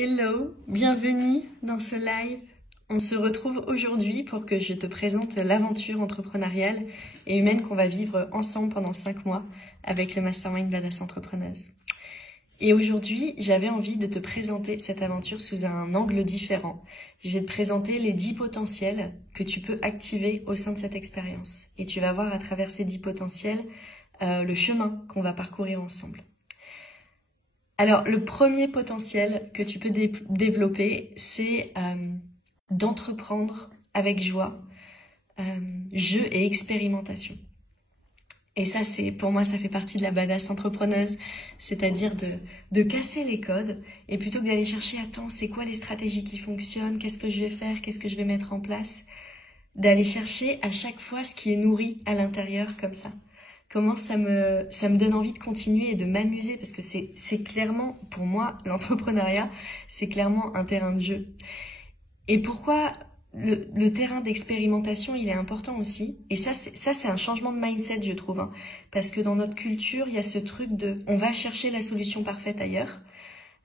Hello, bienvenue dans ce live. On se retrouve aujourd'hui pour que je te présente l'aventure entrepreneuriale et humaine qu'on va vivre ensemble pendant 5 mois avec le Mastermind Badass Entrepreneuse. Et aujourd'hui, j'avais envie de te présenter cette aventure sous un angle différent. Je vais te présenter les 10 potentiels que tu peux activer au sein de cette expérience. Et tu vas voir à travers ces 10 potentiels le chemin qu'on va parcourir ensemble. Alors, le premier potentiel que tu peux développer, c'est d'entreprendre avec joie, jeu et expérimentation. Et ça, pour moi, ça fait partie de la badass entrepreneuse, c'est-à-dire de casser les codes et plutôt que d'aller chercher, attends, c'est quoi les stratégies qui fonctionnent, qu'est-ce que je vais faire, qu'est-ce que je vais mettre en place, d'aller chercher à chaque fois ce qui est nourri à l'intérieur comme ça. Comment ça me donne envie de continuer et de m'amuser parce que c'est clairement, pour moi, l'entrepreneuriat, c'est clairement un terrain de jeu. Et pourquoi le terrain d'expérimentation, il est important aussi. Et ça, c'est un changement de mindset, je trouve. Hein, parce que dans notre culture, il y a ce truc on va chercher la solution parfaite ailleurs.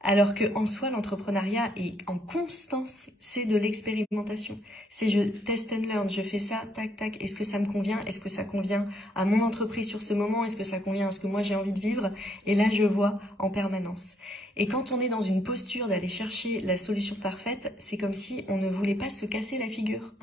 Alors que en soi, l'entrepreneuriat est en constance, c'est de l'expérimentation. C'est je test and learn, je fais ça, tac, tac, est-ce que ça me convient? Est-ce que ça convient à mon entreprise sur ce moment? Est-ce que ça convient à ce que moi j'ai envie de vivre? Et là, je vois en permanence. Et quand on est dans une posture d'aller chercher la solution parfaite, c'est comme si on ne voulait pas se casser la figure.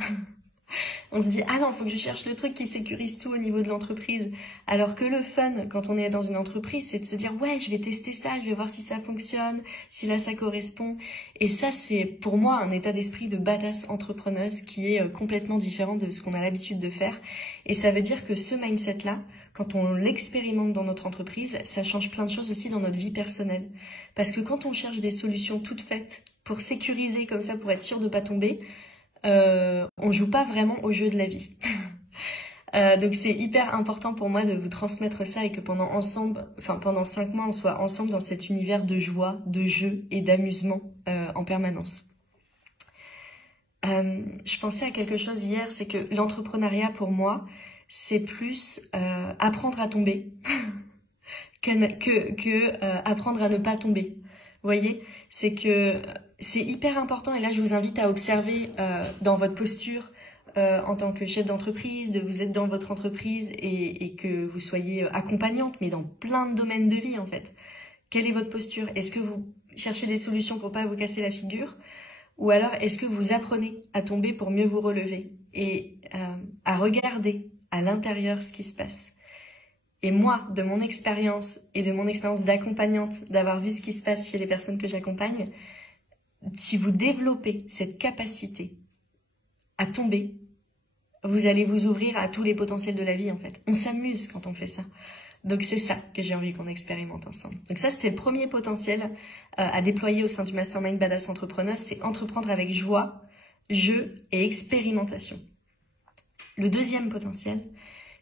On se dit, ah non, il faut que je cherche le truc qui sécurise tout au niveau de l'entreprise. Alors que le fun, quand on est dans une entreprise, c'est de se dire, ouais, je vais tester ça, je vais voir si ça fonctionne, si là ça correspond. Et ça, c'est pour moi un état d'esprit de badass entrepreneuse qui est complètement différent de ce qu'on a l'habitude de faire. Et ça veut dire que ce mindset-là, quand on l'expérimente dans notre entreprise, ça change plein de choses aussi dans notre vie personnelle. Parce que quand on cherche des solutions toutes faites pour sécuriser comme ça, pour être sûr de pas tomber, on joue pas vraiment au jeu de la vie. Donc c'est hyper important pour moi de vous transmettre ça et que pendant 5 mois, on soit ensemble dans cet univers de joie, de jeu et d'amusement en permanence. Je pensais à quelque chose hier, c'est que l'entrepreneuriat pour moi, c'est plus apprendre à tomber que apprendre à ne pas tomber. Vous voyez, c'est que c'est hyper important et là je vous invite à observer dans votre posture en tant que chef d'entreprise, de vous être dans votre entreprise et que vous soyez accompagnante, mais dans plein de domaines de vie en fait. Quelle est votre posture? Est-ce que vous cherchez des solutions pour pas vous casser la figure? Ou alors est-ce que vous apprenez à tomber pour mieux vous relever et à regarder à l'intérieur ce qui se passe? Et moi, de mon expérience et de mon expérience d'accompagnante, d'avoir vu ce qui se passe chez les personnes que j'accompagne, si vous développez cette capacité à tomber, vous allez vous ouvrir à tous les potentiels de la vie en fait. On s'amuse quand on fait ça. Donc c'est ça que j'ai envie qu'on expérimente ensemble. Donc ça, c'était le premier potentiel à déployer au sein du Mastermind Badass Entrepreneuse, c'est entreprendre avec joie, jeu et expérimentation. Le deuxième potentiel,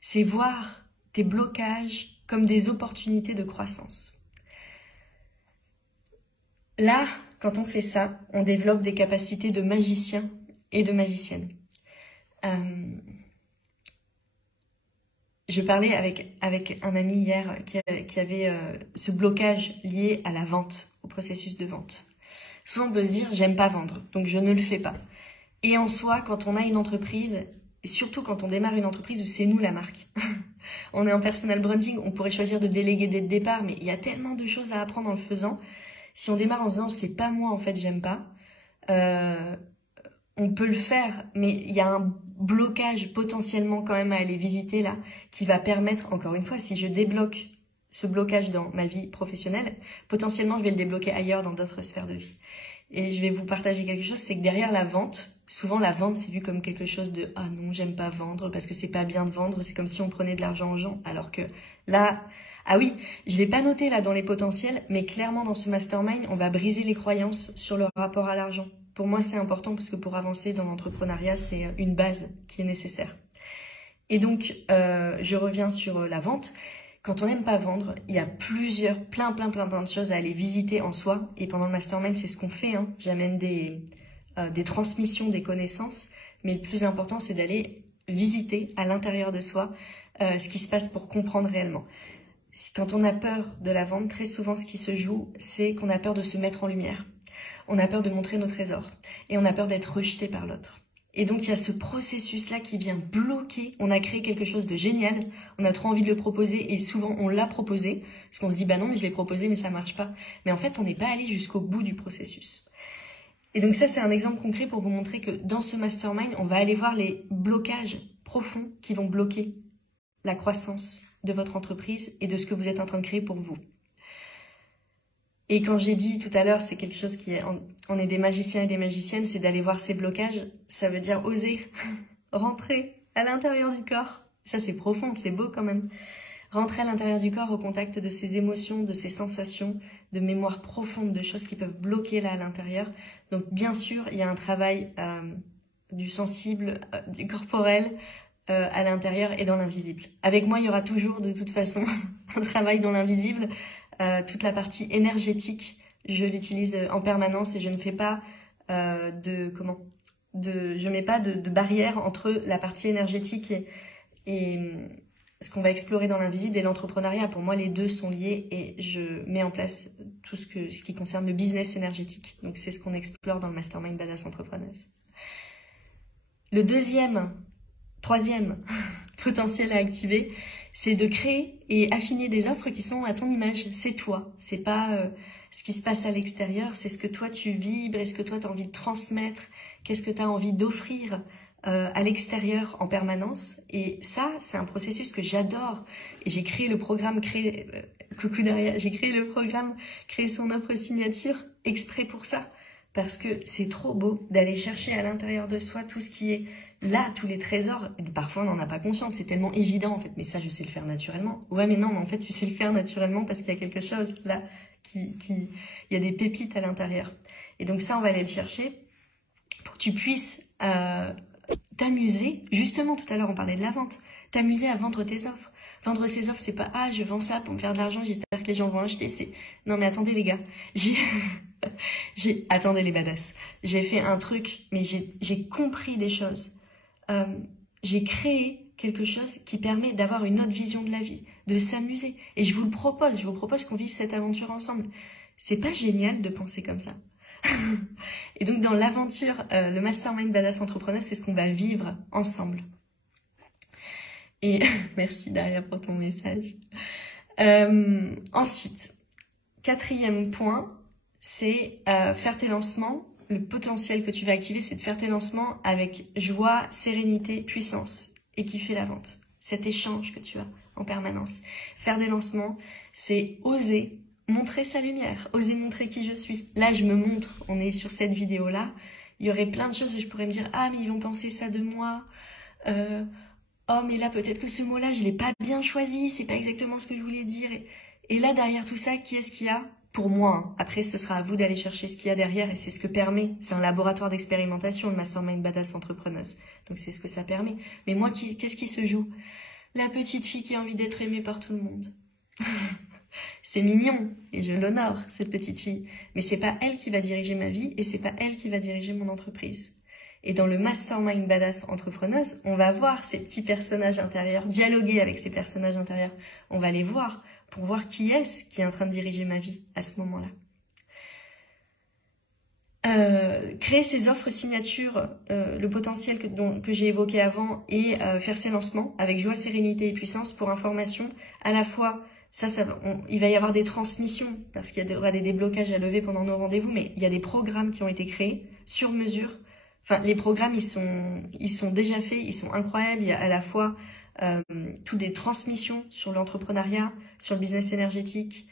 c'est voir tes blocages comme des opportunités de croissance. Là, quand on fait ça, on développe des capacités de magicien et de magicienne. Je parlais avec un ami hier qui avait ce blocage lié à la vente, au processus de vente. Souvent on peut se dire, j'aime pas vendre, donc je ne le fais pas. Et en soi, quand on a une entreprise, et surtout quand on démarre une entreprise où c'est nous la marque, on est en personal branding, on pourrait choisir de déléguer dès le départ, mais il y a tellement de choses à apprendre en le faisant. Si on démarre en se disant, c'est pas moi en fait, j'aime pas, on peut le faire, mais il y a un blocage potentiellement quand même à aller visiter là, qui va permettre, encore une fois, si je débloque ce blocage dans ma vie professionnelle, potentiellement je vais le débloquer ailleurs dans d'autres sphères de vie. Et je vais vous partager quelque chose, c'est que derrière la vente, souvent la vente c'est vu comme quelque chose de « Ah non, j'aime pas vendre parce que c'est pas bien de vendre, c'est comme si on prenait de l'argent aux gens. » Alors que là, ah oui, je l'ai pas noté là dans les potentiels, mais clairement dans ce mastermind, on va briser les croyances sur le rapport à l'argent. Pour moi, c'est important parce que pour avancer dans l'entrepreneuriat, c'est une base qui est nécessaire. Et donc, je reviens sur la vente. Quand on n'aime pas vendre, il y a plein de choses à aller visiter en soi. Et pendant le mastermind, c'est ce qu'on fait. Hein. J'amène des transmissions, des connaissances. Mais le plus important, c'est d'aller visiter à l'intérieur de soi ce qui se passe pour comprendre réellement. Quand on a peur de la vente, très souvent, ce qui se joue, c'est qu'on a peur de se mettre en lumière. On a peur de montrer nos trésors et on a peur d'être rejeté par l'autre. Et donc, il y a ce processus-là qui vient bloquer. On a créé quelque chose de génial, on a trop envie de le proposer et souvent on l'a proposé parce qu'on se dit « bah non, mais je l'ai proposé, mais ça marche pas ». Mais en fait, on n'est pas allé jusqu'au bout du processus. Et donc ça, c'est un exemple concret pour vous montrer que dans ce mastermind, on va aller voir les blocages profonds qui vont bloquer la croissance de votre entreprise et de ce que vous êtes en train de créer pour vous. Et quand j'ai dit tout à l'heure, c'est quelque chose qui est, on est des magiciens et des magiciennes, c'est d'aller voir ces blocages. Ça veut dire oser rentrer à l'intérieur du corps. Ça, c'est profond, c'est beau quand même. Rentrer à l'intérieur du corps au contact de ces émotions, de ces sensations, de mémoires profondes, de choses qui peuvent bloquer là à l'intérieur. Donc bien sûr, il y a un travail du sensible, du corporel, à l'intérieur et dans l'invisible. Avec moi, il y aura toujours de toute façon un travail dans l'invisible. Toute la partie énergétique, je l'utilise en permanence et je ne fais pas je mets pas de barrière entre la partie énergétique et ce qu'on va explorer dans l'invisible et l'entrepreneuriat. Pour moi, les deux sont liés et je mets en place tout ce qui concerne le business énergétique. Donc, c'est ce qu'on explore dans le Mastermind Badass Entrepreneuse. Le troisième potentiel à activer, c'est de créer et affiner des offres qui sont à ton image. C'est toi, c'est pas ce qui se passe à l'extérieur, c'est ce que toi tu vibres, est-ce que toi tu as envie de transmettre, qu'est-ce que tu as envie d'offrir à l'extérieur en permanence. Et ça, c'est un processus que j'adore. Et j'ai créé le programme coucou derrière, j'ai créé le programme Créer son offre signature exprès pour ça. Parce que c'est trop beau d'aller chercher à l'intérieur de soi tout ce qui est là, tous les trésors. Et parfois, on n'en a pas conscience, c'est tellement évident en fait. Mais ça, je sais le faire naturellement. Ouais, mais non, mais en fait, tu sais le faire naturellement parce qu'il y a quelque chose là, il y a des pépites à l'intérieur. Et donc ça, on va aller le chercher pour que tu puisses t'amuser. Justement, tout à l'heure, on parlait de la vente. T'amuser à vendre tes offres. Vendre ses offres, c'est pas « Ah, je vends ça pour me faire de l'argent, j'espère que les gens vont acheter. » C'est non, mais attendez les gars, attendez les badass. J'ai fait un truc, mais j'ai compris des choses. J'ai créé quelque chose qui permet d'avoir une autre vision de la vie, de s'amuser. Et je vous propose qu'on vive cette aventure ensemble. C'est pas génial de penser comme ça. Et donc dans l'aventure, le Mastermind Badass Entrepreneuse, c'est ce qu'on va vivre ensemble. Et merci Daria pour ton message. Ensuite, quatrième point, c'est faire tes lancements. Le potentiel que tu vas activer, c'est de faire tes lancements avec joie, sérénité, puissance et kiffer la vente. Cet échange que tu as en permanence. Faire des lancements, c'est oser montrer sa lumière, oser montrer qui je suis. Là, je me montre, on est sur cette vidéo-là. Il y aurait plein de choses où je pourrais me dire « Ah, mais ils vont penser ça de moi. Oh, mais là, peut-être que ce mot-là, je l'ai pas bien choisi. C'est pas exactement ce que je voulais dire. » Et là, derrière tout ça, qui est-ce qu'il y a ? Pour moi, hein. Après, ce sera à vous d'aller chercher ce qu'il y a derrière et c'est ce que permet. C'est un laboratoire d'expérimentation, le Mastermind Badass Entrepreneuse. Donc, c'est ce que ça permet. Mais moi, qu'est-ce qui se joue ? La petite fille qui a envie d'être aimée par tout le monde. C'est mignon et je l'honore, cette petite fille. Mais c'est pas elle qui va diriger ma vie et c'est pas elle qui va diriger mon entreprise. Et dans le Mastermind Badass Entrepreneuse, on va voir ces petits personnages intérieurs, dialoguer avec ces personnages intérieurs. On va les voir pour voir qui est-ce qui est en train de diriger ma vie à ce moment-là. Créer ses offres signatures, le potentiel que j'ai évoqué avant et faire ses lancements avec joie, sérénité et puissance. Pour information, à la fois, il va y avoir des transmissions parce qu'il y aura des déblocages à lever pendant nos rendez-vous, mais il y a des programmes qui ont été créés sur mesure. Enfin, les programmes, ils sont déjà faits, ils sont incroyables. Il y a à la fois toutes des transmissions sur l'entrepreneuriat, sur le business énergétique.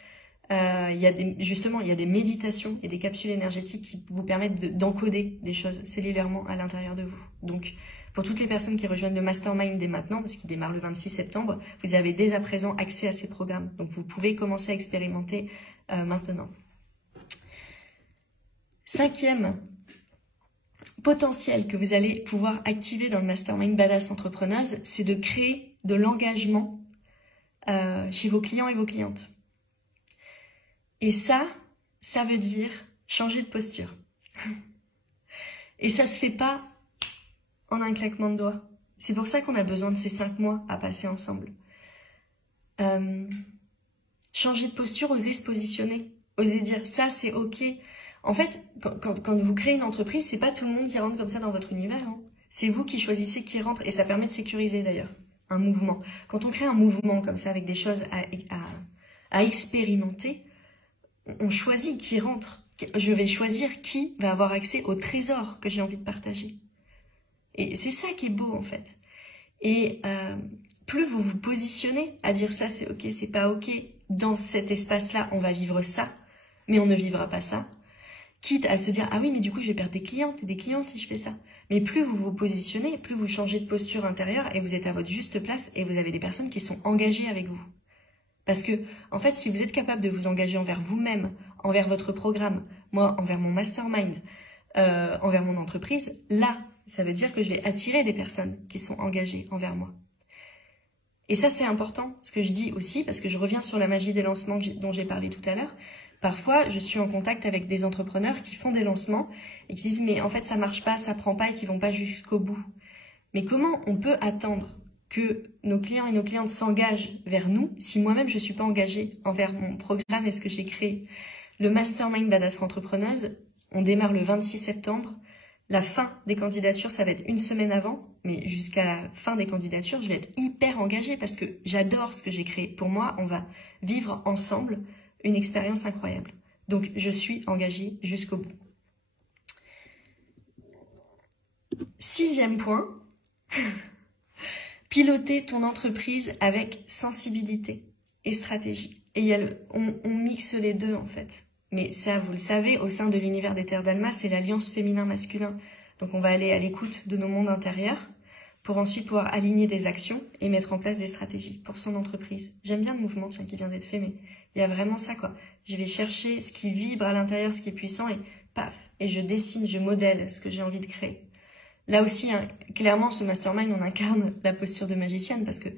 Il y a des méditations et des capsules énergétiques qui vous permettent d'encoder des choses cellulairement à l'intérieur de vous. Donc, pour toutes les personnes qui rejoignent le Mastermind dès maintenant, parce qu'il démarre le 26 septembre, vous avez dès à présent accès à ces programmes. Donc, vous pouvez commencer à expérimenter maintenant. Cinquième potentiel que vous allez pouvoir activer dans le Mastermind Badass Entrepreneuse, c'est de créer de l'engagement chez vos clients et vos clientes. Et ça veut dire changer de posture. Et ça se fait pas en un claquement de doigts. C'est pour ça qu'on a besoin de ces 5 mois à passer ensemble. Changer de posture, oser se positionner, oser dire ça c'est ok. En fait, quand vous créez une entreprise, c'est pas tout le monde qui rentre comme ça dans votre univers. Hein. C'est vous qui choisissez qui rentre et ça permet de sécuriser d'ailleurs un mouvement. Quand on crée un mouvement comme ça avec des choses à expérimenter, on choisit qui rentre. Je vais choisir qui va avoir accès au trésor que j'ai envie de partager. Et c'est ça qui est beau en fait. Et plus vous vous positionnez à dire ça c'est ok, c'est pas ok, dans cet espace-là on va vivre ça, mais on ne vivra pas ça. Quitte à se dire, ah oui, mais du coup, je vais perdre des clientes et des clients si je fais ça. Mais plus vous vous positionnez, plus vous changez de posture intérieure et vous êtes à votre juste place et vous avez des personnes qui sont engagées avec vous. Parce que, en fait, si vous êtes capable de vous engager envers vous-même, envers votre programme, moi, envers mon mastermind, envers mon entreprise, là, ça veut dire que je vais attirer des personnes qui sont engagées envers moi. Et ça, c'est important, ce que je dis aussi, parce que je reviens sur la magie des lancements dont j'ai parlé tout à l'heure. Parfois, je suis en contact avec des entrepreneurs qui font des lancements et qui disent « mais en fait, ça marche pas, ça prend pas » et qui vont pas jusqu'au bout. Mais comment on peut attendre que nos clients et nos clientes s'engagent vers nous si moi-même je suis pas engagée envers mon programme et ce que j'ai créé? Le Mastermind Badass Entrepreneuse, on démarre le 26 septembre. La fin des candidatures, ça va être une semaine avant, mais jusqu'à la fin des candidatures, je vais être hyper engagée parce que j'adore ce que j'ai créé. Pour moi, on va vivre ensemble une expérience incroyable. Donc, je suis engagée jusqu'au bout. 6e point, piloter ton entreprise avec sensibilité et stratégie. Et on mixe les deux en fait. Mais ça, vous le savez, au sein de l'univers des Terres d'Alma, c'est l'alliance féminin-masculin. Donc, on va aller à l'écoute de nos mondes intérieurs pour ensuite pouvoir aligner des actions et mettre en place des stratégies pour son entreprise. J'aime bien le mouvement tiens, qui vient d'être fait, mais il y a vraiment ça, quoi. Je vais chercher ce qui vibre à l'intérieur, ce qui est puissant, et paf, et je dessine, je modèle ce que j'ai envie de créer. Là aussi, hein, clairement, ce mastermind, on incarne la posture de magicienne parce que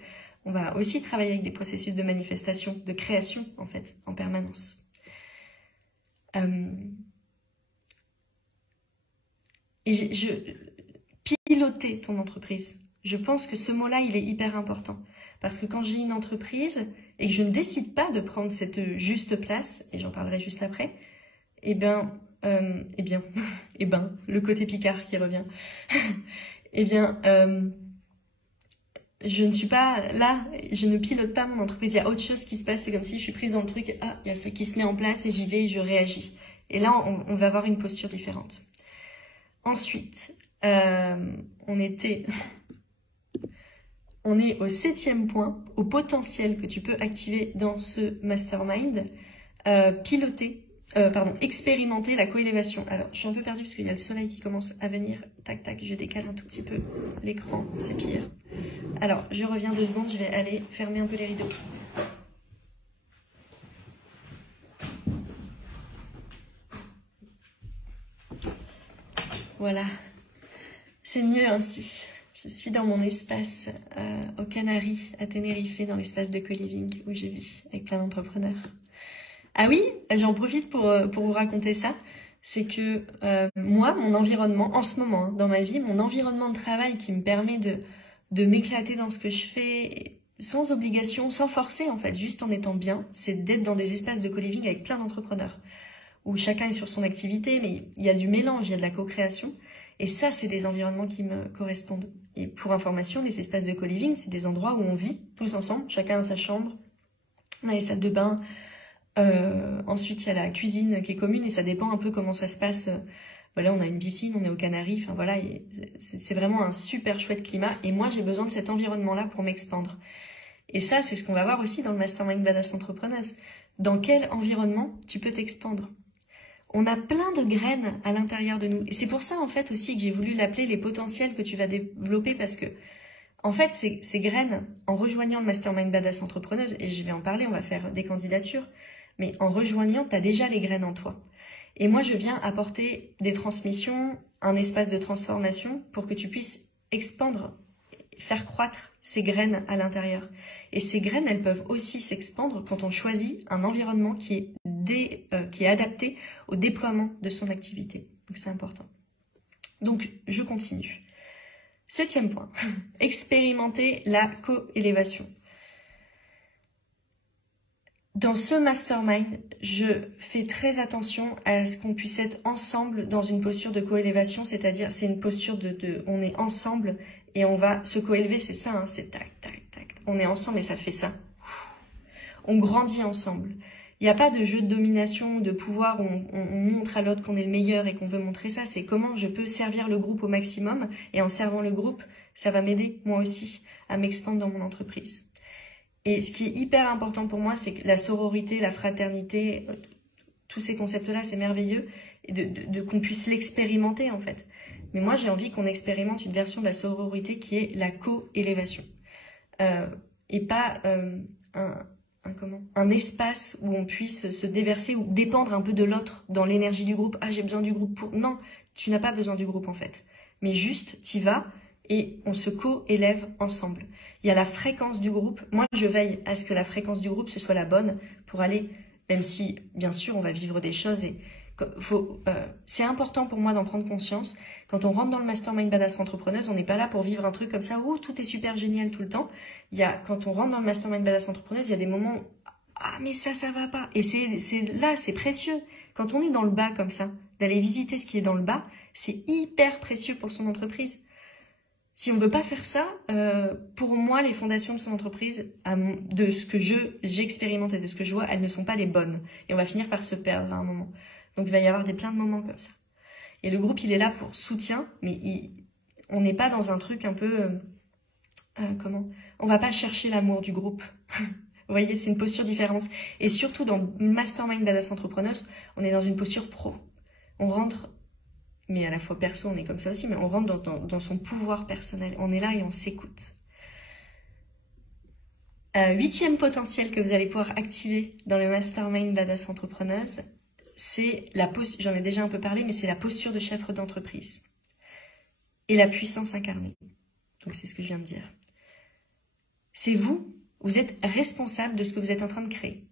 on va aussi travailler avec des processus de manifestation, de création, en fait, en permanence. Piloter ton entreprise. Je pense que ce mot-là, il est hyper important. Parce que quand j'ai une entreprise et que je ne décide pas de prendre cette juste place, et j'en parlerai juste après, le côté Picard qui revient, je ne suis pas là, je ne pilote pas mon entreprise, il y a autre chose qui se passe, c'est comme si je suis prise dans le truc, il y a ça qui se met en place et j'y vais et je réagis. Et là, on va avoir une posture différente. Ensuite, on est au 7e point, au potentiel que tu peux activer dans ce mastermind, expérimenter la coélévation. Alors, je suis un peu perdue parce qu'il y a le soleil qui commence à venir. Tac, tac, je décale un tout petit peu l'écran, c'est pire. Alors, je reviens 2 secondes, je vais aller fermer un peu les rideaux. Voilà, c'est mieux ainsi. Je suis dans mon espace aux Canaries, à Tenerife, dans l'espace de co-living où je vis avec plein d'entrepreneurs. Ah oui, j'en profite pour vous raconter ça. C'est que moi, mon environnement, en ce moment, hein, dans ma vie, mon environnement de travail qui me permet de m'éclater dans ce que je fais, sans obligation, sans forcer en fait, juste en étant bien, c'est d'être dans des espaces de co-living avec plein d'entrepreneurs, où chacun est sur son activité, mais il y a du mélange, il y a de la co-création. Et ça, c'est des environnements qui me correspondent. Et pour information, les espaces de co-living, c'est des endroits où on vit tous ensemble, chacun dans sa chambre. On a les salles de bain. Ensuite, il y a la cuisine qui est commune et ça dépend un peu comment ça se passe. Voilà, on a une piscine, on est aux Canaries. Enfin voilà, c'est vraiment un super chouette climat. Et moi, j'ai besoin de cet environnement-là pour m'expandre. Et ça, c'est ce qu'on va voir aussi dans le Mastermind Badass Entrepreneuse. Dans quel environnement tu peux t'expandre? On a plein de graines à l'intérieur de nous. Et c'est pour ça, en fait, aussi que j'ai voulu l'appeler les potentiels que tu vas développer parce que, en fait, ces graines, en rejoignant le Mastermind Badass Entrepreneuse, et je vais en parler, on va faire des candidatures, mais en rejoignant, tu as déjà les graines en toi. Et moi, je viens apporter des transmissions, un espace de transformation pour que tu puisses expandre, faire croître ces graines à l'intérieur. Et ces graines, elles peuvent aussi s'expandre quand on choisit un environnement qui est adapté au déploiement de son activité. Donc, c'est important. Donc, je continue. 7e point, expérimenter la co-élévation. Dans ce mastermind, je fais très attention à ce qu'on puisse être ensemble dans une posture de coélévation, c'est-à-dire c'est une posture on est ensemble et on va se coélever, c'est ça, hein, c'est tac, tac, tac. On est ensemble et ça fait ça. On grandit ensemble. Il n'y a pas de jeu de domination, de pouvoir où on montre à l'autre qu'on est le meilleur et qu'on veut montrer ça. C'est comment je peux servir le groupe au maximum et en servant le groupe, ça va m'aider moi aussi à m'expandre dans mon entreprise. Et ce qui est hyper important pour moi, c'est que la sororité, la fraternité, tous ces concepts-là, c'est merveilleux, et qu'on puisse l'expérimenter en fait. Mais moi, j'ai envie qu'on expérimente une version de la sororité qui est la co-élévation. Et pas un espace où on puisse se déverser ou dépendre un peu de l'autre dans l'énergie du groupe. Ah, j'ai besoin du groupe pour... Non, tu n'as pas besoin du groupe en fait. Mais juste, t'y vas et on se co-élève ensemble. Il y a la fréquence du groupe. Moi, je veille à ce que la fréquence du groupe, ce soit la bonne pour aller, même si, bien sûr, on va vivre des choses et c'est important pour moi d'en prendre conscience. Quand on rentre dans le Mastermind Badass Entrepreneuse, on n'est pas là pour vivre un truc comme ça où tout est super génial tout le temps. Quand on rentre dans le Mastermind Badass Entrepreneuse, il y a des moments où, ah, mais ça va pas. Et c'est précieux. Quand on est dans le bas comme ça, d'aller visiter ce qui est dans le bas, c'est hyper précieux pour son entreprise. Si on ne veut pas faire ça, pour moi, les fondations de son entreprise, de ce que j'expérimente et de ce que je vois, elles ne sont pas les bonnes. Et on va finir par se perdre à un moment. Donc, il va y avoir plein de moments comme ça. Et le groupe, il est là pour soutien, mais on n'est pas dans un truc un peu... on va pas chercher l'amour du groupe. Vous voyez, c'est une posture différente. Et surtout, dans Mastermind Badass Entrepreneurs, on est dans une posture pro. On rentre... Mais à la fois perso, on est comme ça aussi, mais on rentre dans son pouvoir personnel. On est là et on s'écoute. 8e potentiel que vous allez pouvoir activer dans le Mastermind Badass Entrepreneuse, c'est la posture, j'en ai déjà un peu parlé, mais c'est la posture de chef d'entreprise. Et la puissance incarnée. Donc c'est ce que je viens de dire. C'est vous êtes responsable de ce que vous êtes en train de créer.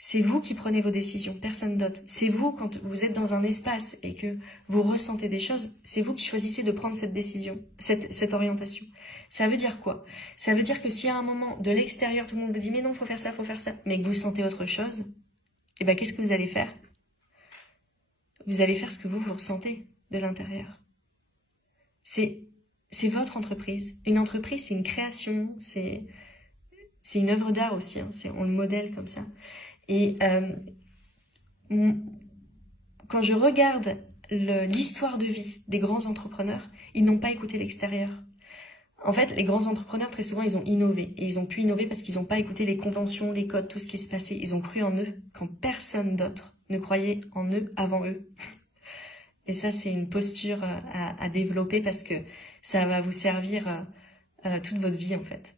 C'est vous qui prenez vos décisions, personne d'autre. C'est vous, quand vous êtes dans un espace et que vous ressentez des choses, c'est vous qui choisissez de prendre cette décision, cette orientation. Ça veut dire quoi? Ça veut dire que si à un moment, de l'extérieur, tout le monde vous dit « mais non, faut faire ça », mais que vous sentez autre chose, eh ben, qu'est-ce que vous allez faire? Vous allez faire ce que vous ressentez de l'intérieur. C'est votre entreprise. Une entreprise, c'est une création, c'est une œuvre d'art aussi, hein, on le modèle comme ça. Et quand je regarde l'histoire de vie des grands entrepreneurs, ils n'ont pas écouté l'extérieur. En fait, les grands entrepreneurs, très souvent, ils ont innové. Et ils ont pu innover parce qu'ils n'ont pas écouté les conventions, les codes, tout ce qui se passait. Ils ont cru en eux quand personne d'autre ne croyait en eux avant eux. Et ça, c'est une posture à développer parce que ça va vous servir toute votre vie, en fait.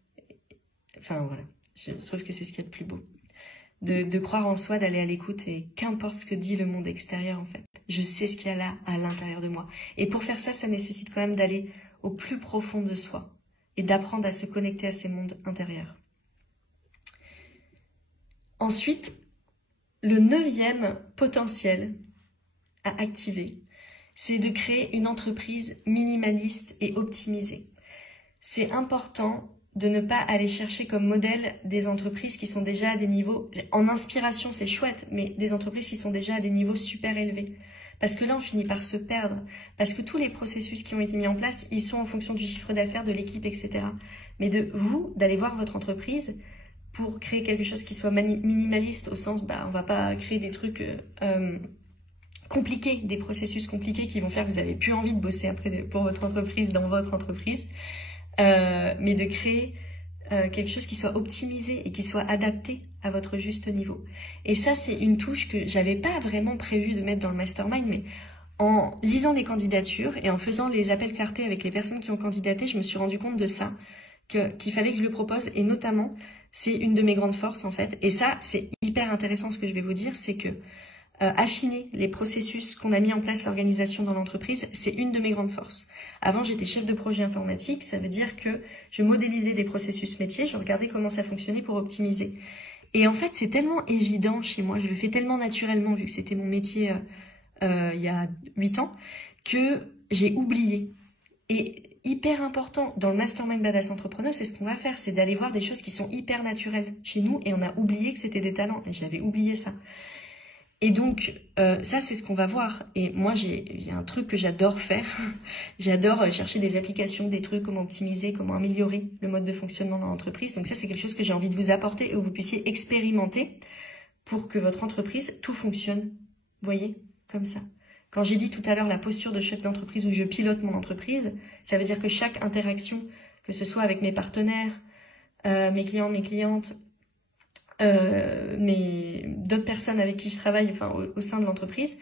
Enfin, voilà. Je trouve que c'est ce qu'il y a de plus beau. De croire en soi, d'aller à l'écoute et qu'importe ce que dit le monde extérieur en fait. Je sais ce qu'il y a là à l'intérieur de moi. Et pour faire ça, ça nécessite quand même d'aller au plus profond de soi et d'apprendre à se connecter à ces mondes intérieurs. Ensuite, le 9e potentiel à activer, c'est de créer une entreprise minimaliste et optimisée. C'est important de ne pas aller chercher comme modèle des entreprises qui sont déjà à des niveaux... En inspiration, c'est chouette, mais des entreprises qui sont déjà à des niveaux super élevés. Parce que là, on finit par se perdre. Parce que tous les processus qui ont été mis en place, ils sont en fonction du chiffre d'affaires, de l'équipe, etc. Mais d'aller voir votre entreprise pour créer quelque chose qui soit minimaliste au sens, on va pas créer des trucs compliqués, des processus compliqués qui vont faire que vous n'avez plus envie de bosser après pour votre entreprise, dans votre entreprise. Mais de créer quelque chose qui soit optimisé et qui soit adapté à votre juste niveau. Et ça, c'est une touche que j'avais pas vraiment prévu de mettre dans le mastermind, mais en lisant les candidatures et en faisant les appels clarté avec les personnes qui ont candidaté, je me suis rendu compte de ça, qu'il fallait que je le propose, et notamment, c'est une de mes grandes forces en fait. Et ça, c'est hyper intéressant ce que je vais vous dire, c'est que affiner les processus qu'on a mis en place, l'organisation dans l'entreprise, c'est une de mes grandes forces. Avant, j'étais chef de projet informatique, ça veut dire que je modélisais des processus métiers, je regardais comment ça fonctionnait pour optimiser. Et en fait, c'est tellement évident chez moi, je le fais tellement naturellement, vu que c'était mon métier il y a 8 ans, que j'ai oublié. Et hyper important, dans le Mastermind Badass Entrepreneur, c'est ce qu'on va faire, c'est d'aller voir des choses qui sont hyper naturelles chez nous et on a oublié que c'était des talents. Et j'avais oublié ça. Et donc, ça, c'est ce qu'on va voir. Et moi, il y a un truc que j'adore faire. J'adore chercher des applications, des trucs, comment optimiser, comment améliorer le mode de fonctionnement dans l'entreprise. Donc ça, c'est quelque chose que j'ai envie de vous apporter et que vous puissiez expérimenter pour que votre entreprise, tout fonctionne. Vous voyez, comme ça. Quand j'ai dit tout à l'heure la posture de chef d'entreprise où je pilote mon entreprise, ça veut dire que chaque interaction, que ce soit avec mes partenaires, mes clients, mes clientes, d'autres personnes avec qui je travaille, enfin au sein de l'entreprise,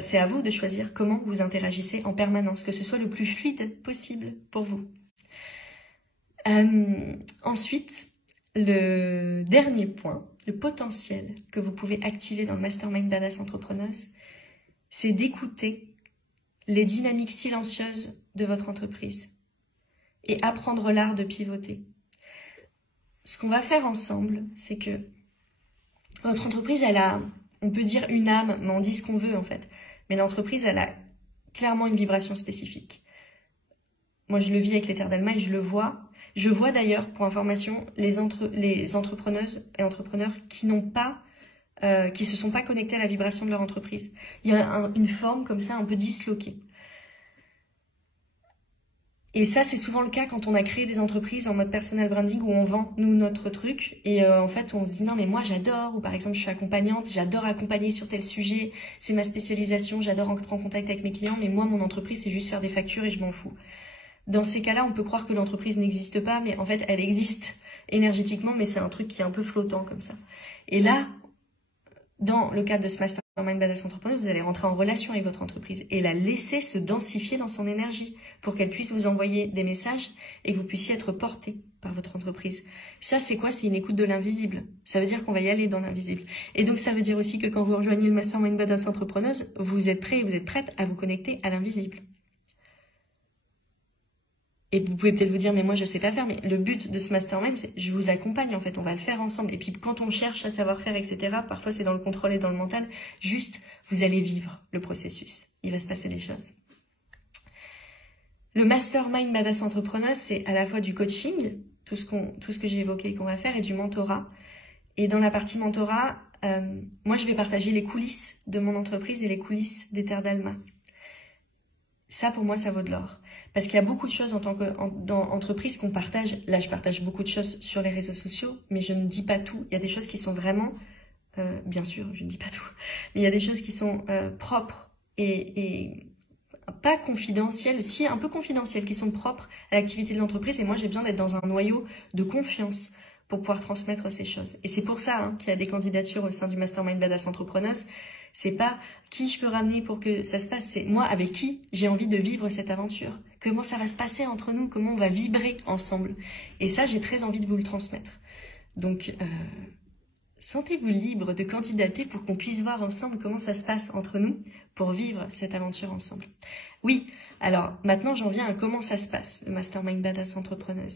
c'est à vous de choisir comment vous interagissez en permanence, que ce soit le plus fluide possible pour vous. Ensuite, le dernier point, le potentiel que vous pouvez activer dans le Mastermind Badass Entrepreneurs, c'est d'écouter les dynamiques silencieuses de votre entreprise et apprendre l'art de pivoter. Ce qu'on va faire ensemble, c'est que votre entreprise, elle a, on peut dire une âme, mais on dit ce qu'on veut en fait. Mais l'entreprise, elle a clairement une vibration spécifique. Moi, je le vis avec les Terres d'Alma et je le vois. Je vois d'ailleurs, pour information, les entrepreneuses et entrepreneurs qui n'ont pas, qui se sont pas connectés à la vibration de leur entreprise. Il y a une forme comme ça, un peu disloquée. Et ça, c'est souvent le cas quand on a créé des entreprises en mode personal branding où on vend, nous, notre truc. Et en fait, on se dit, non, mais moi, j'adore. Ou par exemple, je suis accompagnante, j'adore accompagner sur tel sujet. C'est ma spécialisation, j'adore entrer en contact avec mes clients. Mais moi, mon entreprise, c'est juste faire des factures et je m'en fous. Dans ces cas-là, on peut croire que l'entreprise n'existe pas, mais en fait, elle existe énergétiquement, mais c'est un truc qui est un peu flottant comme ça. Et là, dans le cadre de ce Mastermind Badass Entrepreneur, vous allez rentrer en relation avec votre entreprise et la laisser se densifier dans son énergie pour qu'elle puisse vous envoyer des messages et que vous puissiez être porté par votre entreprise. Ça, c'est quoi? C'est une écoute de l'invisible. Ça veut dire qu'on va y aller dans l'invisible. Et donc, ça veut dire aussi que quand vous rejoignez le Mastermind Badass Entrepreneur, vous êtes prêt et vous êtes prête à vous connecter à l'invisible. Et vous pouvez peut-être vous dire, mais moi, je sais pas faire. Mais le but de ce mastermind, c'est je vous accompagne, en fait. On va le faire ensemble. Et puis, quand on cherche à savoir faire, etc., parfois, c'est dans le contrôle et dans le mental. Juste, vous allez vivre le processus. Il va se passer des choses. Le mastermind Badass Entrepreneur, c'est à la fois du coaching, tout ce que j'ai évoqué qu'on va faire, et du mentorat. Et dans la partie mentorat, moi, je vais partager les coulisses de mon entreprise et les coulisses des Terres d'Alma. Ça, pour moi, ça vaut de l'or. Parce qu'il y a beaucoup de choses en tant qu'entreprise qu'on partage. Là, je partage beaucoup de choses sur les réseaux sociaux, mais je ne dis pas tout. Il y a des choses qui sont vraiment, bien sûr, je ne dis pas tout, mais il y a des choses qui sont propres et pas confidentielles, si un peu confidentielles, qui sont propres à l'activité de l'entreprise. Et moi, j'ai besoin d'être dans un noyau de confiance pour pouvoir transmettre ces choses. Et c'est pour ça qu'il y a des candidatures au sein du Mastermind Badass Entrepreneurs. C'est pas qui je peux ramener pour que ça se passe, c'est moi avec qui j'ai envie de vivre cette aventure. Comment ça va se passer entre nous, comment on va vibrer ensemble. Et ça, j'ai très envie de vous le transmettre. Donc, sentez-vous libre de candidater pour qu'on puisse voir ensemble comment ça se passe entre nous pour vivre cette aventure ensemble. Oui, alors maintenant j'en viens à comment ça se passe, le Mastermind Badass Entrepreneurs.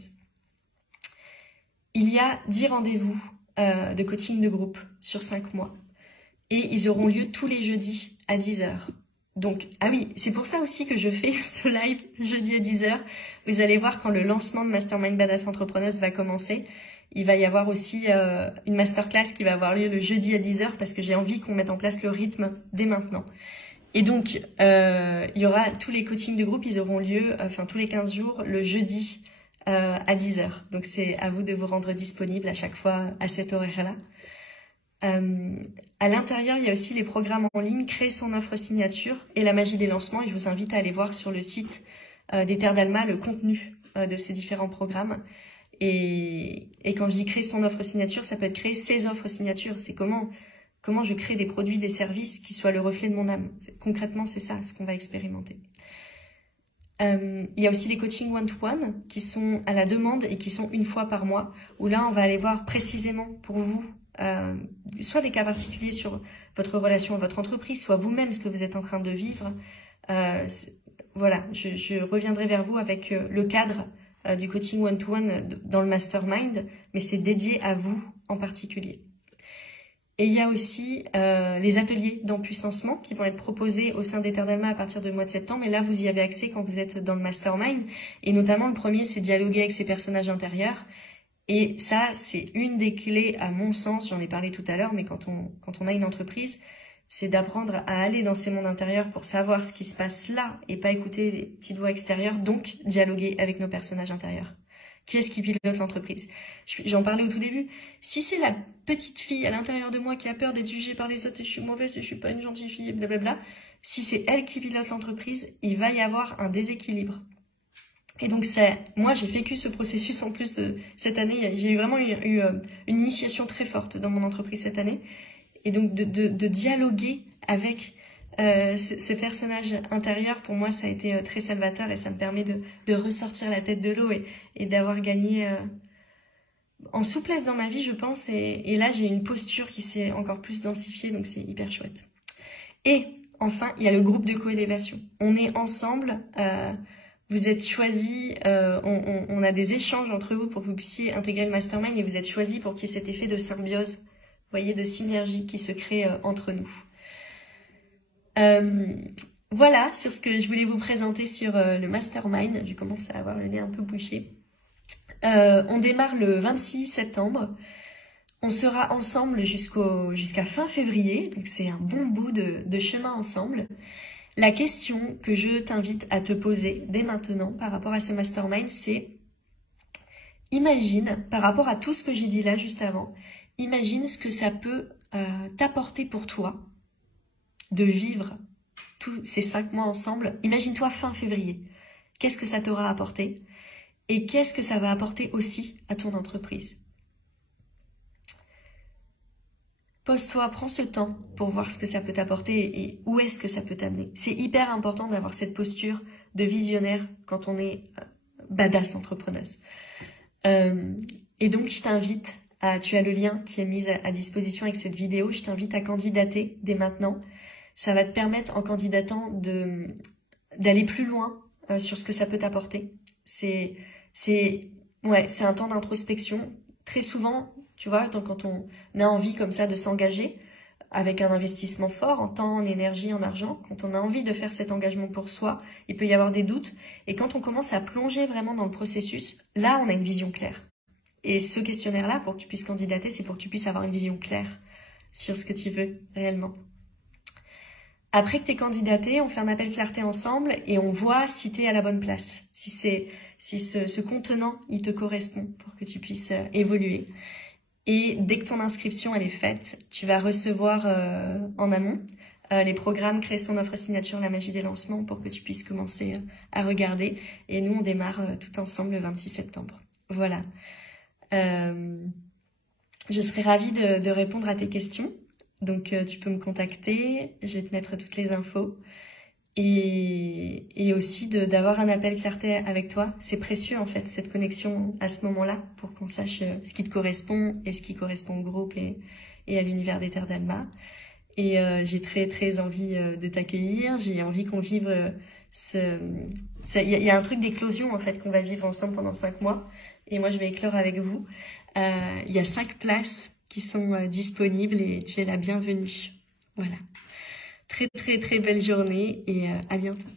Il y a 10 rendez-vous de coaching de groupe sur 5 mois. Et ils auront lieu tous les jeudis à 10h. Donc, ah oui, c'est pour ça aussi que je fais ce live jeudi à 10h. Vous allez voir quand le lancement de Mastermind Badass Entrepreneurs va commencer. Il va y avoir aussi une masterclass qui va avoir lieu le jeudi à 10h parce que j'ai envie qu'on mette en place le rythme dès maintenant. Et donc, il y aura tous les coachings de groupe, ils auront lieu, tous les 15 jours, le jeudi à 10h. Donc, c'est à vous de vous rendre disponible à chaque fois à cet horaire-là. À l'intérieur, il y a aussi les programmes en ligne, créer son offre signature et la magie des lancements. Et je vous invite à aller voir sur le site des Terres d'Alma le contenu de ces différents programmes. Et quand je dis créer son offre signature, ça peut être créer ses offres signatures. C'est comment je crée des produits, des services qui soient le reflet de mon âme. Concrètement, c'est ça ce qu'on va expérimenter. Il y a aussi les coachings one-to-one qui sont à la demande et qui sont une fois par mois, où là, on va aller voir précisément pour vous soit des cas particuliers sur votre relation à votre entreprise, soit vous-même ce que vous êtes en train de vivre. Voilà, je reviendrai vers vous avec le cadre du coaching one-to-one dans le mastermind, mais c'est dédié à vous en particulier. Et il y a aussi les ateliers d'empuissancement qui vont être proposés au sein d'Ether d'Alma à partir du mois de septembre. Et là, vous y avez accès quand vous êtes dans le mastermind. Et notamment, le premier, c'est dialoguer avec ses personnages intérieurs. Et ça, c'est une des clés, à mon sens, j'en ai parlé tout à l'heure, mais quand on a une entreprise, c'est d'apprendre à aller dans ces mondes intérieurs pour savoir ce qui se passe là et pas écouter les petites voix extérieures, donc dialoguer avec nos personnages intérieurs. Qui est-ce qui pilote l'entreprise? J'en parlais au tout début. Si c'est la petite fille à l'intérieur de moi qui a peur d'être jugée par les autres et je suis mauvaise et je suis pas une gentille fille et blablabla, si c'est elle qui pilote l'entreprise, il va y avoir un déséquilibre. Et donc moi j'ai vécu ce processus en plus cette année, j'ai vraiment eu une initiation très forte dans mon entreprise cette année. Et donc de dialoguer avec ce personnage intérieur, pour moi, ça a été très salvateur et ça me permet de ressortir la tête de l'eau et d'avoir gagné en souplesse dans ma vie, je pense. Et là, j'ai une posture qui s'est encore plus densifiée, donc c'est hyper chouette. Et enfin, il y a le groupe de coélévation. On est ensemble, vous êtes choisis, on a des échanges entre vous pour que vous puissiez intégrer le mastermind et vous êtes choisis pour qu'il y ait cet effet de symbiose, vous voyez, de synergie qui se crée entre nous. Voilà sur ce que je voulais vous présenter sur le mastermind. Je commence à avoir le nez un peu bouché. On démarre le 26 septembre. On sera ensemble jusqu'à fin février. Donc c'est un bon bout de chemin ensemble. La question que je t'invite à te poser dès maintenant par rapport à ce mastermind, c'est imagine, par rapport à tout ce que j'ai dit là juste avant, imagine ce que ça peut t'apporter pour toi de vivre tous ces 5 mois ensemble. Imagine-toi fin février. Qu'est-ce que ça t'aura apporté? Et qu'est-ce que ça va apporter aussi à ton entreprise? Pose-toi, prends ce temps pour voir ce que ça peut t'apporter et où est-ce que ça peut t'amener. C'est hyper important d'avoir cette posture de visionnaire quand on est badass entrepreneuse. Et donc, je t'invite tu as le lien qui est mis à disposition avec cette vidéo. Je t'invite à candidater dès maintenant. Ça va te permettre, en candidatant, d'aller plus loin sur ce que ça peut t'apporter. C'est un temps d'introspection. Très souvent, tu vois, quand on a envie comme ça de s'engager avec un investissement fort en temps, en énergie, en argent, quand on a envie de faire cet engagement pour soi, il peut y avoir des doutes. Et quand on commence à plonger vraiment dans le processus, là, on a une vision claire. Et ce questionnaire-là, pour que tu puisses candidater, c'est pour que tu puisses avoir une vision claire sur ce que tu veux réellement. Après que tu es candidaté, on fait un appel clarté ensemble et on voit si tu es à la bonne place, si ce contenant, il te correspond pour que tu puisses évoluer. Et dès que ton inscription elle est faite, tu vas recevoir en amont les programmes Créer son offre signature, la magie des lancements pour que tu puisses commencer à regarder. Et nous, on démarre tout ensemble le 26 septembre. Voilà. Je serais ravie de répondre à tes questions. Donc, tu peux me contacter, je vais te mettre toutes les infos. Et aussi d'avoir un appel clarté avec toi. C'est précieux, en fait, cette connexion à ce moment-là pour qu'on sache ce qui te correspond et ce qui correspond au groupe et à l'univers d'Ether d'Alma. Et j'ai très, très envie de t'accueillir. J'ai envie qu'on vive il y a un truc d'éclosion, en fait, qu'on va vivre ensemble pendant 5 mois. Et moi, je vais éclore avec vous. Il y a 5 places qui sont disponibles et tu es la bienvenue. Voilà. Très, très, très belle journée et à bientôt.